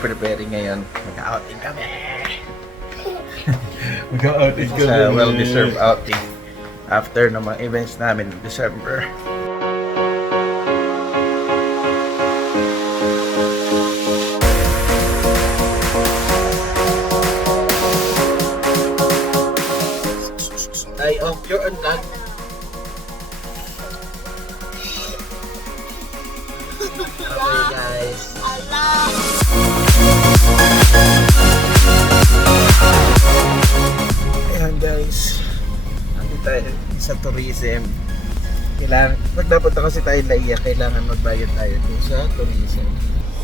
preparing ngayon. Mag-outing kami. Mag-outing kami. Sa well-deserved outing. After ng mga events namin in December. Ay, oh, you're on vlog. Okay guys. Ayan guys. Nandito tayo sa tourism. Kailangan, pag napunta kasi tayo Laia, kailangan magbayad tayo dun sa tourism.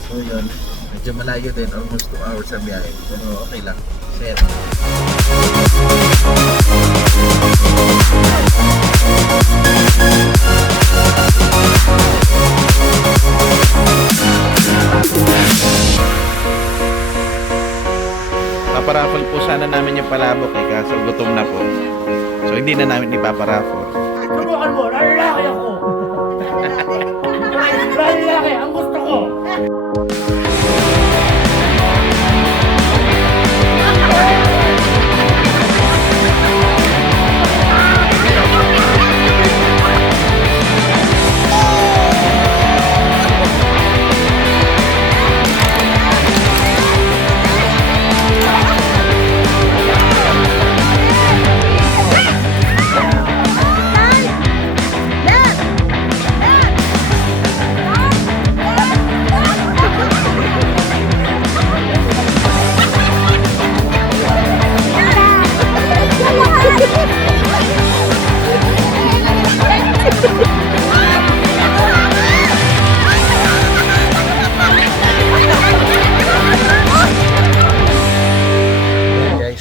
So yun, medyo malayo din, almost 2 hours sa biyahe. Pero okay lang. Fair. Paparaffle po sana namin yung palabok kaso gutom na po. So hindi na namin ipaparaffle. Subukan mo, lalaki ako! Lalaki, ang gusto ko!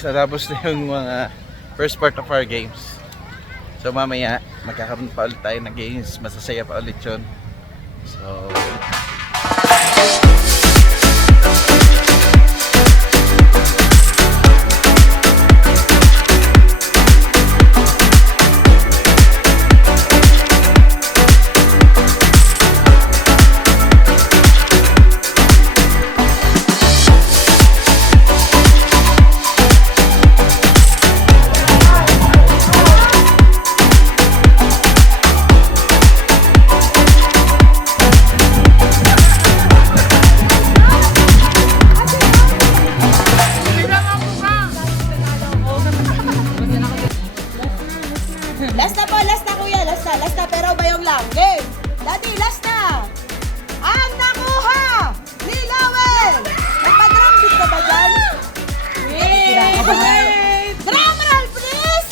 Natapos na yung mga first part of our games. So mamaya magkakaroon pa ulit tayo ng games. Masasaya pa ulit yun. So Last na kuya, last na, pero bayong lang. Game! Dati, last na! Ang nakuha! Lilawin! Nagpa-drum beat ka ba dyan? Wait! Drum roll, please!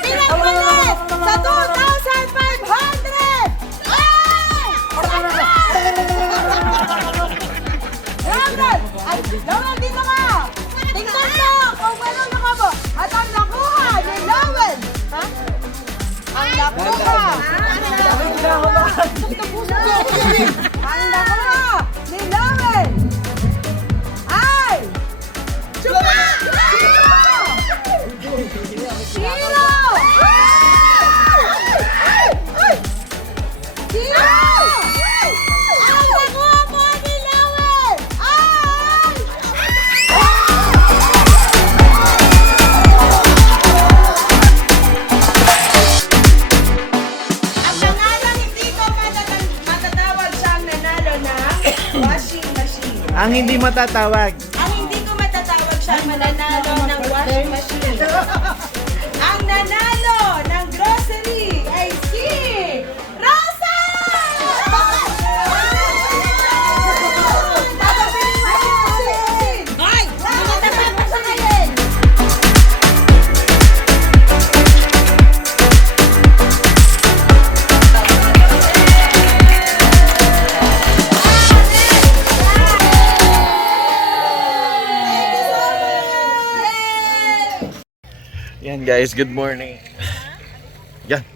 Pinagpalit sa 2,500! Ay! Drum roll! Ay, Lowell, dito ka! Tingnan mo kung ano ka mo! At ang nakuha ni Lowell! Ha? Ang nakuha! Ang nakuha ni Lowell! Ay! Zero! Zero! Zero! Ang nakuha po ni Lowell! Ay! Ang nanalo hindi ko matatawag siyang nanalo ng washing machine. ang hindi matatawag. Ang hindi ko matatawag siyang mananalo ng washing machine. Ang nanalo ng grocery ay si Rosa! Tatapin mo si Rosin! Ay! Nakatapos sa ngayon! Yan guys, good morning. Yan.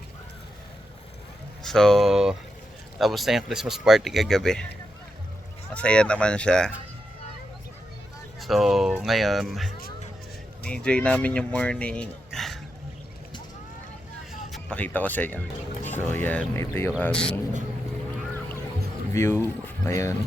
So, tapos na yung Christmas party kagabi. Masaya naman siya. So, ngayon, ni-enjoy namin yung morning. Pakita ko sa inyo. So, yan. Ito yung view. Ayun.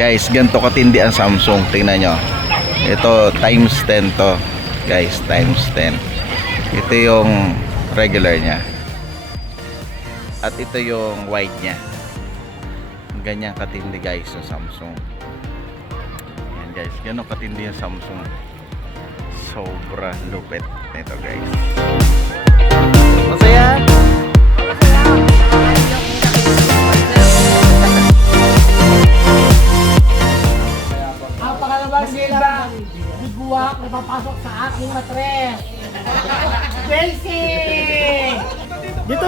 Guys, ganito katindi ang Samsung. Tingnan nyo. Ito, times 10 to. Guys, times 10. Ito yung regular nya. At ito yung wide nya. Ganyan katindi guys sa Samsung. Yan guys, ganun katindi yung Samsung. Sobra lupit nito guys. Masaya? Ang pangalawang nila, biguak na papasok sa aking matres. Chelsea! Dito.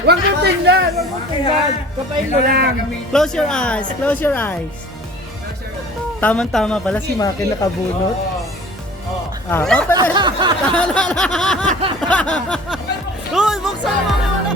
Huwag mo tingnan! Kapain mo lang. Close your eyes. Tama-tama pala si Maki nakabunot. Ah, oh pala. Uy, buksan mo.